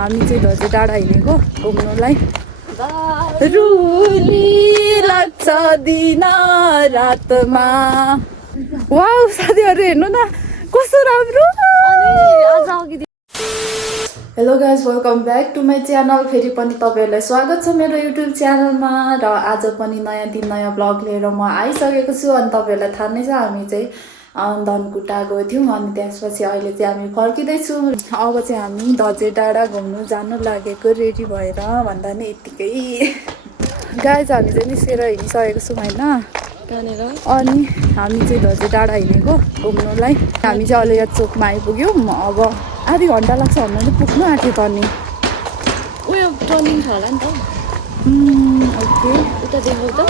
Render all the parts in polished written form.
हामी चाहिँ धजे डाँडा हिँडेको घुम्नुलाई। रुली लाग्छ दिन रातमा। वाउ साथीहरू हेर्नु न कस्तो राम्रो। Hello guys, welcome back to my channel. फेरि पनि तपाईँहरूलाई स्वागत छ मेरो युट्युब च्यानलमा। र आज पनि नयाँ दिन नयाँ ब्लग लिएर म आइसकेको छु। अनि तपाईँहरूलाई थाहा नै छ हामी चाहिँ धनकुटा गएको थियौँ। अनि त्यसपछि अहिले चाहिँ हामी फर्किँदैछु। अब चाहिँ हामी धजे डाँडा घुम्नु जानु लागेको रेडी भएर भन्दा नि यत्तिकै गाइज हामी चाहिँ निस्केर हिँडिसकेको छौँ होइन। अनि हामी चाहिँ धजे डाँडा हिँडेको घुम्नुलाई। हामी चाहिँ अहिले यहाँ चोकमा आइपुग्यौँ। अब आधी घन्टा लाग्छ भन्दा चाहिँ पुग्नु आँट्यो त। अनि उयो टर्निङ छ होला नि त। ओके उता देखाउ त।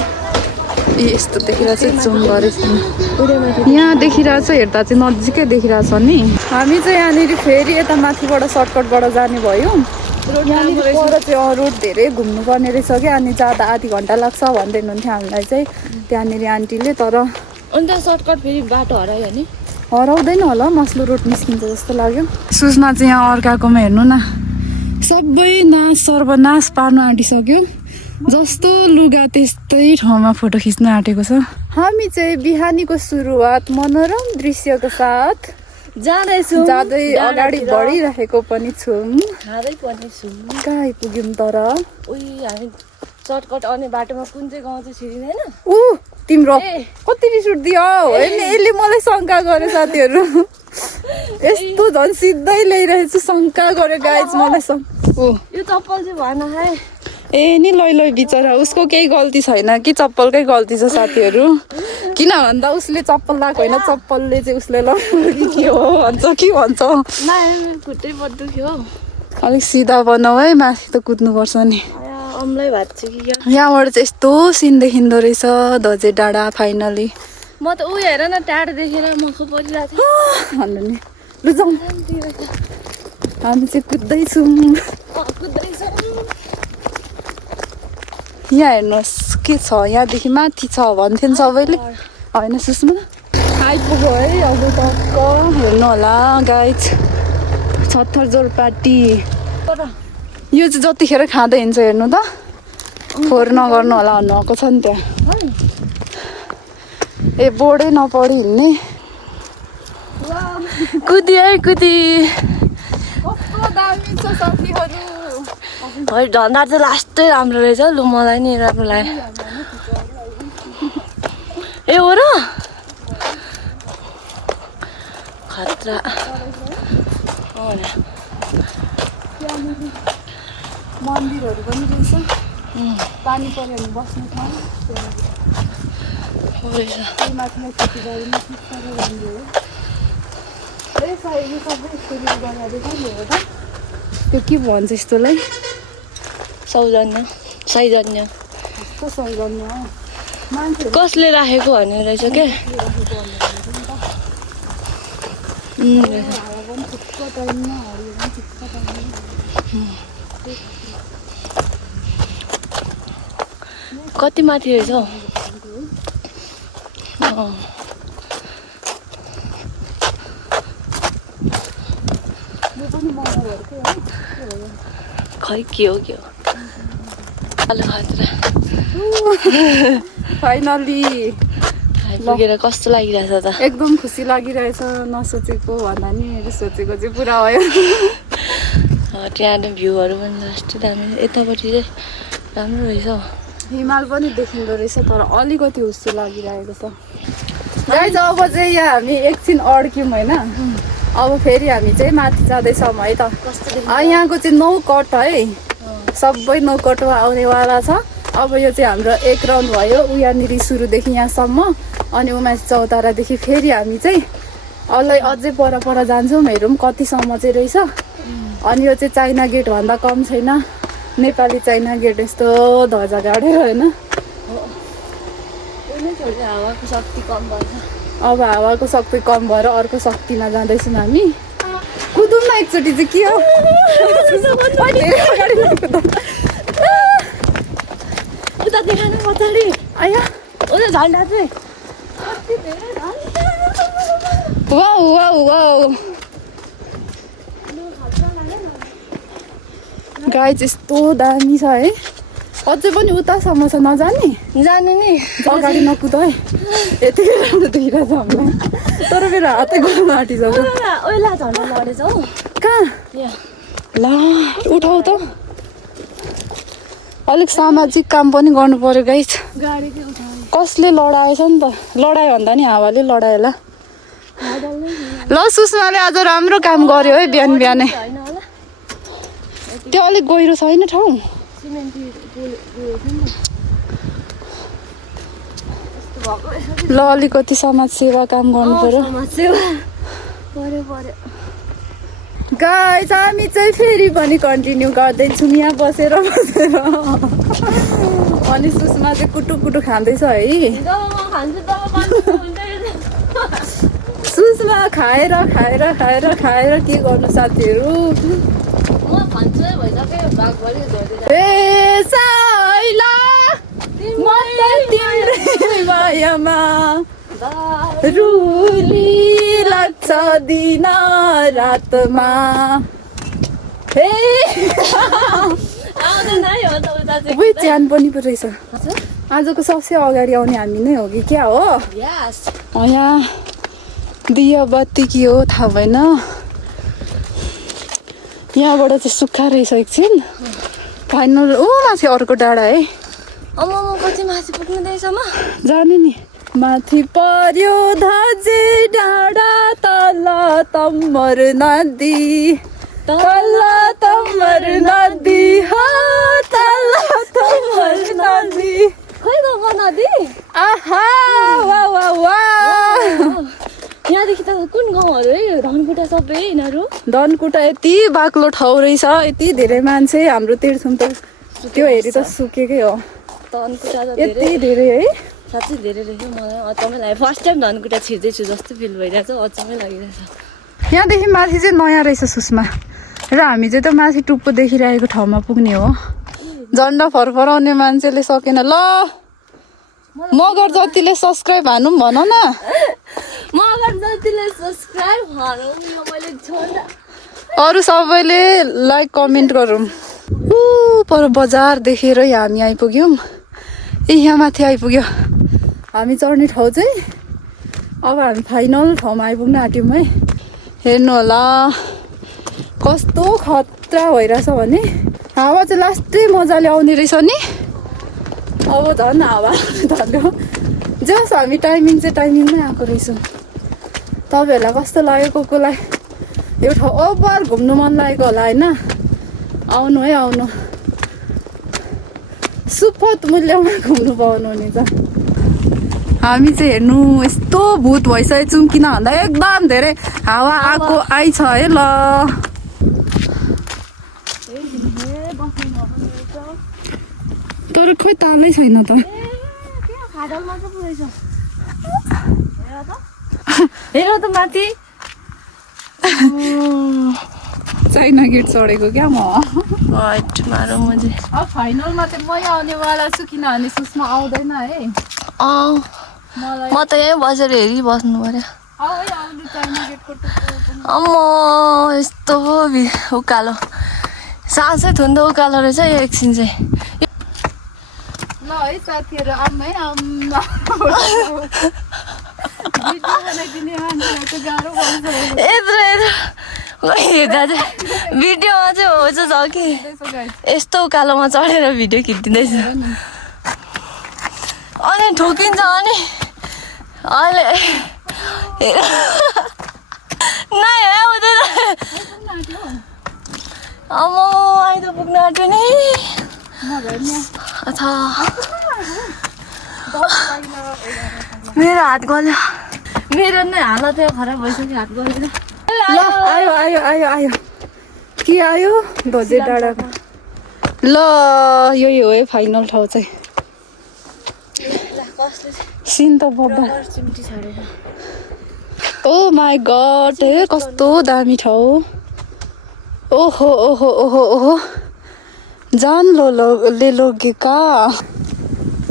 यस्तो देखिरहेको चाहिँ जुम गरेको यहाँ देखिरहेको छ। हेर्दा चाहिँ नजिकै देखिरहेको छ नि। हामी चाहिँ यहाँनिर फेरि यता माथिबाट सर्टकटबाट जाने भयौँ। यहाँनिर पर चाहिँ रोड धेरै घुम्नुपर्ने रहेछ क्या। अनि जाँदा आधी घन्टा लाग्छ भन्दै हुनुहुन्थ्यो हामीलाई चाहिँ त्यहाँनिर आन्टीले। तर अन्त सर्टकट फेरि बाटो हरायो नि। हराउँदैन होला, मसलो रोड निस्किन्छ जस्तो लाग्यो। सुषमा चाहिँ यहाँ अर्काकोमा हेर्नु न, सबै नाश सर्वनाश पार्नु आँटिसक्यो। जस्तो लुगा त्यस्तै ठाउँमा फोटो खिच्न आँटेको छ। हामी चाहिँ बिहानीको सुरुवात मनोरम दृश्यको साथ जाँदै अगाडि बढिरहेको पनि छौँ। खाँदै पनि छु। कहाँ आइपुग्यौँ तर उही हामी सर्टकट आउने बाटोमा कुन चाहिँ गाउँ चाहिँ छिरिँदैन। तिम्रो कति रिस उठ्दियो होइन। यसले मलाई शङ्का गर्यो साथीहरू। यस्तो झन् सिधै ल्याइरहेछु, शङ्का गर्यो गाइज मलाई। यो चप्पल चाहिँ भएन है। ए नि लै बिचरा, उसको केही गल्ती छैन कि चप्पलकै गल्ती छ साथीहरू। किन भन्दा उसले चप्पल लगाएको होइन, चप्पलले चाहिँ उसले लगाएको कि के हो भन्छ कि भन्छ। खुट्टै पट दुख्यो। अलिक सिधा बनाऊ है, माथि त कुद्नुपर्छ नि। अम्लै भएको छु कि यहाँबाट चाहिँ यस्तो सिन देखिँदो रहेछ धजे डाँडा फाइनली। म त उयो हेर न, टाढो देखेर मखो परिरहेको थियो भन्नु नि। लु जाउँ, हामी चाहिँ कुद्दैछौँ। यहाँ हेर्नुहोस् के छ, यहाँदेखि माथि छ भन्थ्यो नि सबैले होइन सुषमा। आइपुग्यो है अब टक्क। हेर्नु होला गाइज, छत्तर जोरपाटी। यो चाहिँ जतिखेर खाँदै हिँड्छ हेर्नु त, फोहोर नगर्नु होला भन्नुभएको छ नि त्यहाँ। ए बोर्डै नपढी हिँड्ने। कुदी है कुदी। कस्तो दामी छ साथीहरू। धन्दा चाहिँ लास्टै राम्रो रहेछ। लु मलाई नि राम्रो लाग्यो। ए हो र खतरा। मन्दिरहरू पनि रहेछ। पानी पऱ्यो भने बस्नु ठाउँ माथिमा खेतीबारीमा सबै राम्रो हो। यो सबै यस्तो गरेर हो त। त्यो के भन्छ यस्तोलाई? सौजन्य। कस्तो सौजन्य हो मान्छे कसले राखेको भन्ने रहेछ क्या। कति माथि रहेछ हौ। खै के हो फाइनली आइपुगेर कस्तो लागिरहेछ त। एकदम खुसी लागिरहेछ। नसोचेको भन्दा नि सोचेको चाहिँ पुरा भयो। त्यहाँ भ्यूहरू पनि लास्ट दामी। यतापट्टि चाहिँ राम्रो रहेछ। हिमाल पनि देखिँदो रहेछ तर अलिकति हुस्सु लागिरहेको छ गाइज। अब चाहिँ यहाँ हामी एकछिन अड्क्यौँ होइन। अब फेरि हामी चाहिँ माथि जाँदैछौँ है त। यहाँको चाहिँ 9 कट है, सबै 9 कटमा आउनेवाला छ। अब यो चाहिँ हाम्रो एक राउन्ड भयो, यहाँनिर सुरुदेखि यहाँसम्म। अनि उमाथि चौतारादेखि फेरि हामी चाहिँ अझै पर जान्छौँ। हेरौँ कतिसम्म चाहिँ रहेछ। अनि यो चाहिँ चाइना गेटभन्दा कम छैन, नेपाली चाइना गेट यस्तो ध्वजा गाड्यो होइन। हावाको शक्ति कम भएछ। अब हावाको शक्ति कम भएर अर्को शक्तिमा जाँदैछौँ हामी। कुदौँ न एकचोटि चाहिँ के हो। उता देखान पछाडि आया उता झन्डा चाहिँ वाउ वाउ वाउ। गाइज यस्तो दामी छ है अझै पनि उतासम्म छ नजाने जाने नि अगाडि नकुद है यति राम्रो देखिरहेछ हामीलाई तर मेरो हातै गोलमा आँटिसक्यो ओइला झन्डा लडेछ हौ कहाँ ला उठाउ त अलिक सामाजिक काम पनि गर्नु पर्यो गाइज गाडी चाहिँ उठाउने कसले लडाएछ नि त लडायो भन्दा नि हावाले लडायो होला ल सुषमाले आज राम्रो काम गर्यो है बिहान बिहानै होइन होला त्यो अलिक गहिरो छैन ठाउँ सिमेन्टी उयो छ नि यस्तो भएको ल अलिकति समाज सेवा काम गर्नु पर्यो समाजसेवा पर्यो गाइस हामी चाहिँ फेरि पनि कन्टिन्यू गर्दैछौँ यहाँ बसेर अनि सुषमा चाहिँ कुटु खाँदैछ है जब म खान्छु तब हुन्छ सुषमा खाएर के गर्नु साथीहरू म खान्छु है भइसक्यो भागभरि धोइदिएर ए साइला म त तिम्रै मायामा रुली लाग्छ दिन रातमा हे आउँदैन है हो त उता चाहिँ उही च्यान पनि पो रहेछ आजको सबसे अगाडि आउने हामी नै हो कि क्या हो यस यहाँ दिया बत्ती के हो थाहा भएन यहाँबाट चाहिँ सुक्खा रहेछ एकछिन फाइनल माथि अर्को डाँडा है अम्म म कति माथि पुग्नुहुँदैछ म जाने नि माथि पर्यो धाजे डाँडा तल तम्मर नदी तल तम्मर नदी हो तल तम्मर नदी खै गएको नदी आहा वा वा वा यहाँदेखि त कुन गाउँहरू है धनकुटा सबै यिनीहरू धनकुटा यति बाक्लो ठाउँ रहेछ यति धेरै मान्छे हाम्रो तेर्सुम त त्यो हेरी त सुकेकै हो धनकुटा त यति धेरै है साँच्चै धेरै रहेछ मलाई अचम्मै लाग्यो फर्स्ट टाइम धनकुटा छिर्दैछु जस्तो फिल भइरहेछ अचम्मै लागिरहेछ यहाँदेखि माथि चाहिँ नयाँ रहेछ सुषमा र हामी चाहिँ त माथि टुप्पो देखिरहेको ठाउँमा पुग्ने हो झन्डा फरफराउने मान्छेले सकेन ल मगर जतिले सब्सक्राइब हानौँ भन न मगर जतिले सब्सक्राइब हानौँ यो मैले झन्डा अरू सबैले लाइक कमेन्ट गरौँ पर बजार देखेर हामी आइपुग्यौँ यहाँ माथि आइपुग्यो हामी चढ्ने ठाउँ चाहिँ अब हामी फाइनल ठाउँमा आइपुग्न आँट्यौँ है हेर्नु होला कस्तो खतरा भइरहेछ भने हावा चाहिँ लास्टै मजाले आउने रहेछ नि अब झन् हावा धन्यो जस हामी टाइमिङ चाहिँ टाइमिङमै आएको रहेछौँ तपाईँहरूलाई कस्तो लाग्यो कोलाई यो ठाउँ ओभर घुम्नु मन लागेको होला होइन आउनु है आउनु सुपथ मूल्यमा घुम्नु पाउनु हुनेछ हामी चाहिँ हेर्नु यस्तो भूत भइसकेको छौँ किन भन्दा एकदम धेरै हावा आएको आइछ है ल तर खोइ तालै छैन त हेर त माथि चाइना गेट चढेको क्या म वाइट मारौँ म चाहिँ अब फाइनलमा चाहिँ मै आउनेवाला छु किनभने सुषमा आउँदैन है मलाई म त यहीँ बसेर हेरिबस्नु पर्यो आऊ है आउनु चाइना गेटको टुप्पो अम्म यस्तो उकालो सासै थुन्दो उकालो रहेछ यो एकछिन चाहिँ ल है साथीहरू आउनु है आम्मा भिडियो बनाइदिने मान्छेलाई त गाह्रो पर्छ यत्रो हेर्दा चाहिँ भिडियोमा चाहिँ हो छ कि यस्तो उकालोमा चढेर भिडियो खिचिँदैछ अनि ठोकिन्छ अनि अहिले नाइ है हुँदैन अब आइ त पुग्न आँट्यो नि अथा मेरो हात गल्यो मेरो नै हालत खराब भइसक्यो हात गलेर ल आयो आयो आयो आयो के आयो धोजे डाँडाको ल यही हो है फाइनल ठाउँ चाहिँ सिन त बब्बा चिम्टी छाडेर ओ माई गड हे कस्तो दामी ठाउँ ओहो ओहो ओहो ओहो जान ले लगेका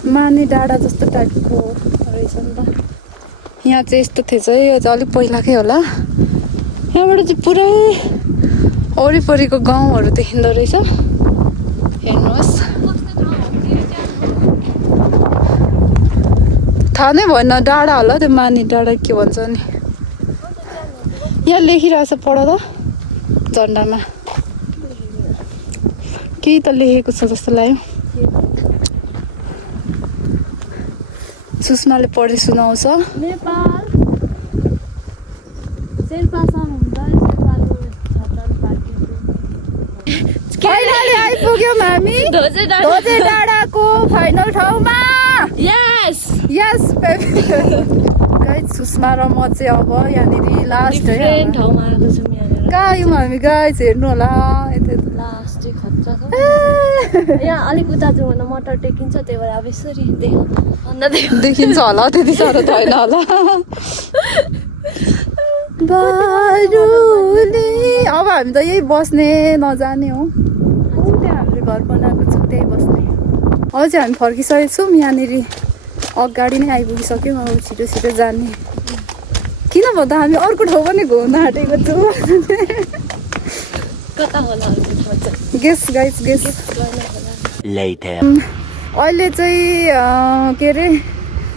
माने डाँडा जस्तो टाइपको रहेछ नि त यहाँ चाहिँ यस्तो थिएछ है यो चाहिँ अलिक पहिलाकै होला यहाँबाट चाहिँ पुरै वरिपरिको गाउँहरू देखिँदो रहेछ हेर्नुहोस् थाहा नै भएन डाँडा होला त्यो माने डाँडा के भन्छ नि यहाँ लेखिरहेछ पढ त झन्डामा केही त लेखेको छ जस्तो लाग्यो सुषमाले पढ्दै सुनाउँछ नेपाल शेर्पा समुदाय शेर्पाको छतन पार्टीको फाइनली आइपुग्यौँ हामी ढोजे ढोजे डाँडाको फाइनल ठाउँमा यस यस गाइस सुषमा र म चाहिँ अब यहाँनिर लास्ट है डिफ्रेन्ट ठाउँमा आएको छौँ यहाँनिर कहाँ आयौँ हामी गाइस हेर्नु होला यता लास्ट चाहिँ खतरा छ यहाँ अलिक उता जाउँ भने मटर टेकिन्छ त्यही भएर अब यसरी देखिन्छ होला त्यति साह्रो त होइन होला बारुली अब हामी त यही बस्ने नजाने हो त्यहाँ हामीले घर बनाएको छौँ त्यही बस्ने अब चाहिँ हामी फर्किसकेको छौँ यहाँनिर अगाडि नै आइपुगिसक्यौँ अब छिटो छिटो जाने किन भन्दा हामी अर्को ठाउँ पनि घुम्न आँटेको छौँ कता होला गेस गाइस गेस अहिले चाहिँ के अरे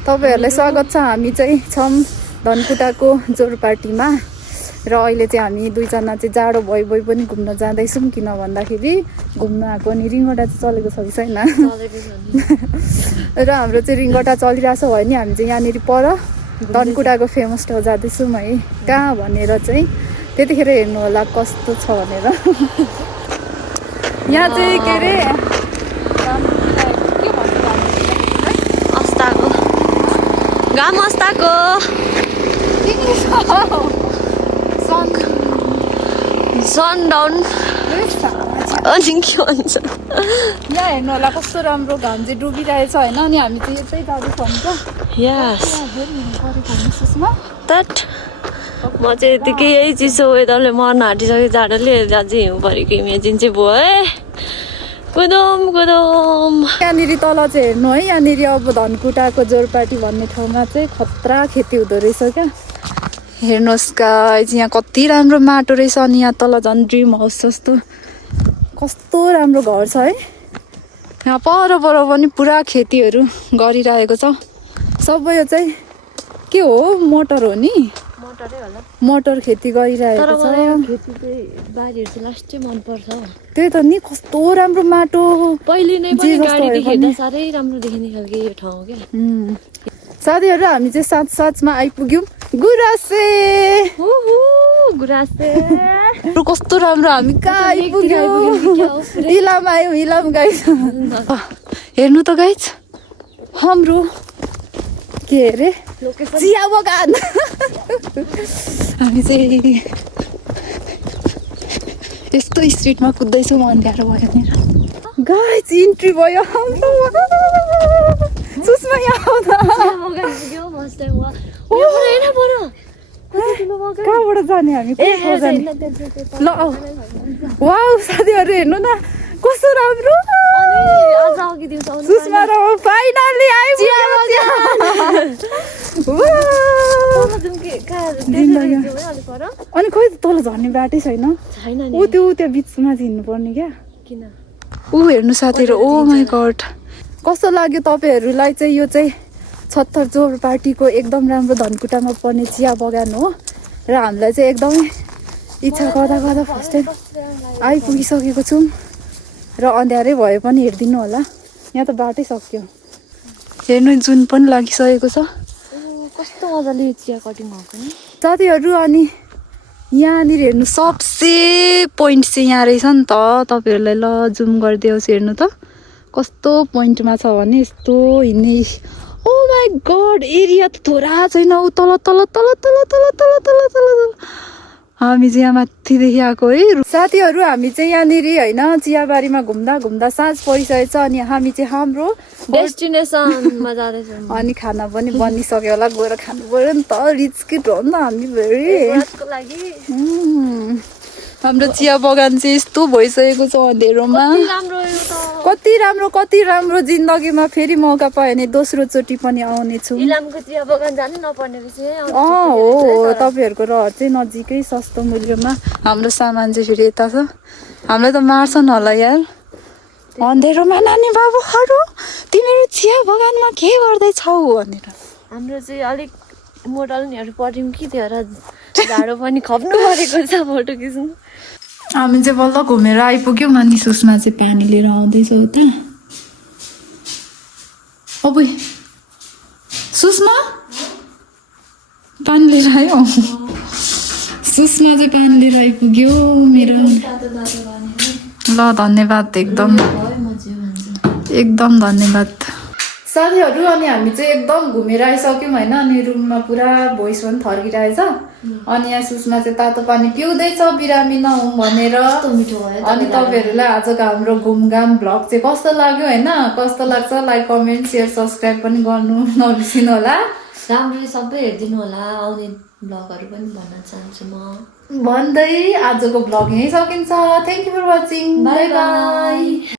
तपाईँहरूलाई स्वागत छ हामी चाहिँ छौँ धनकुटाको जोर पार्टीमा र अहिले चाहिँ हामी दुईजना चाहिँ जाडो भइ पनि घुम्न जाँदैछौँ किन भन्दाखेरि घुम्न आएको नि रिङ्गटा चाहिँ चलेको छ कि छैन र हाम्रो चाहिँ रिङ्गटा चलिरहेछ भयो नि हामी चाहिँ यहाँनिर पर धनकुटाको फेमस ठाउँ जाँदैछौँ है कहाँ भनेर चाहिँ त्यतिखेर हेर्नु होला कस्तो छ भनेर यहाँ चाहिँ के अरे अस्ताको घाम अस्ताको सनडाउन अनि के भन्छ यहाँ हेर्नु होला कस्तो राम्रो घाम चाहिँ डुबिरहेछ होइन अनि हामी चाहिँ यतै जाँदैछौँ त यस सुषमा तट म चाहिँ यतिकै यही चिसो वेदरले मर्न आँटिसक्यो जाडोले अझै हिउँ परेको इमेजिन चाहिँ भयो है कुदुम यहाँनिर तल चाहिँ हेर्नु है यहाँनिर अब धनकुटाको जोरपाटी भन्ने ठाउँमा चाहिँ खतरा खेती हुँदो रहेछ क्या हेर्नुहोस् गाइस यहाँ कति राम्रो माटो रहेछ अनि यहाँ तल झन् ड्रिम हाउस जस्तो कस्तो राम्रो घर छ है यहाँ पर पनि पुरा खेतीहरू गरिरहेको छ सबै यो चाहिँ के हो मटर हो नि मटर खेती गरिरहेको छ त्यही त नि कस्तो राम्रो माटो पहिले नै पनि गाडी देख्दा साह्रै राम्रो देखिने खालको यो ठाउँ हो क्या साथीहरू हामी चाहिँ साँझमा आइपुग्यौँ गुराँसे कस्तो राम्रो हामी कहाँ आइपुग्यौँ इलाम आयौँ इलाम गाइस हेर्नु त गाइस हाम्रो के अरे चिया बगान हामी चाहिँ त्यस्तो स्ट्रिटमा कुद्दैछौँ अँध्यारो भयो भनेर गाइस इन्ट्री भयो हाम्रो सुषमा यहाँ आउँदा कहाँबाट जाने हामी ल वाउ साथीहरू हेर्नु न कस्तो राम्रो सुषमा र फाइनली अनि खोइ तल झर्ने बाटै छैन ऊ त्यो बिचमा हिँड्नु पर्ने क्या ऊ हेर्नु साथीहरू ओ माई गड कस्तो लाग्यो तपाईँहरूलाई चाहिँ यो चाहिँ छत्तर जोर पार्टीको एकदम राम्रो धनकुटामा पर्ने चिया बगान हो र हामीलाई चाहिँ एकदमै इच्छा गर्दा फर्स्ट टाइम आइपुगिसकेको छौँ र अँध्यारै भए पनि हेरिदिनु होला यहाँ त बाटै सक्यो हेर्नु जुन पनि लागिसकेको छ कस्तो मजाले चिया कटिङ भएको नि साथीहरू अनि यहाँनिर हेर्नु सबसे पोइन्ट चाहिँ यहाँ रहेछ नि त तपाईँहरूलाई ल जुम गरिदियोस् हेर्नु त कस्तो पोइन्टमा छ भने यस्तो हिँड्ने ओ माई गड एरिया त थोरा छैन ऊ तल हामी चाहिँ यहाँ माथिदेखि आएको है साथीहरू हामी चाहिँ यहाँनिर होइन चियाबारीमा घुम्दा साँझ परिसकेको छ अनि हामी चाहिँ हाम्रो डेस्टिनेसनमा जाँदैछौँ अनि खाना पनि बनिसक्यो होला गएर खानु पर्यो नि त रिच किट हो नि त हामी भेरी हाम्रो चिया बगान चाहिँ यस्तो भइसकेको छ अँधेरोमा कति राम्रो जिन्दगीमा फेरि मौका पायो भने दोस्रो चोटि पनि आउनेछु हो तपाईँहरूको रहर चाहिँ नजिकै सस्तो मूल्यमा हाम्रो सामान चाहिँ फेरि यता छ हामीलाई त मार्छन् होला यार अँधेरोमा नानी बाबुहरू तिमीहरू चिया बगानमा के गर्दैछौ भनेर हाम्रो चाहिँ अलिक मोडलनीहरू पऱ्यौँ कि त्यो र झाडो पनि खप्नु परेको छ फोटो खिच्नु। हामी चाहिँ बल्ल घुमेर आइपुग्यौँ अनि सुषमा चाहिँ पानी लिएर आउँदैछ उता। अब सुषमा पानी लिएर आयो। सुषमा चाहिँ पानी लिएर आइपुग्यो मेरो। ल धन्यवाद एकदम एकदम धन्यवाद साथीहरू। अनि हामी चाहिँ एकदम घुमेर आइसक्यौँ होइन। अनि रुममा पुरा भोइस पनि थर्किरहेछ। अनि यहाँ सुषमा चाहिँ तातो पानी पिउँदैछ बिरामी नहुँ भनेर। अनि तपाईँहरूलाई आजको हाम्रो घुमघाम भ्लग चाहिँ कस्तो लाग्यो होइन, कस्तो लाग्छ लाइक कमेन्ट सेयर सब्सक्राइब पनि गर्नु नबिर्सिनु होला। राम्ररी सबै हेरिदिनु होला। आउने भ्लगहरू पनि भन्न चाहन्छु म भन्दै आजको भ्लग यहीँ सकिन्छ। Thank you for watching. Bye by.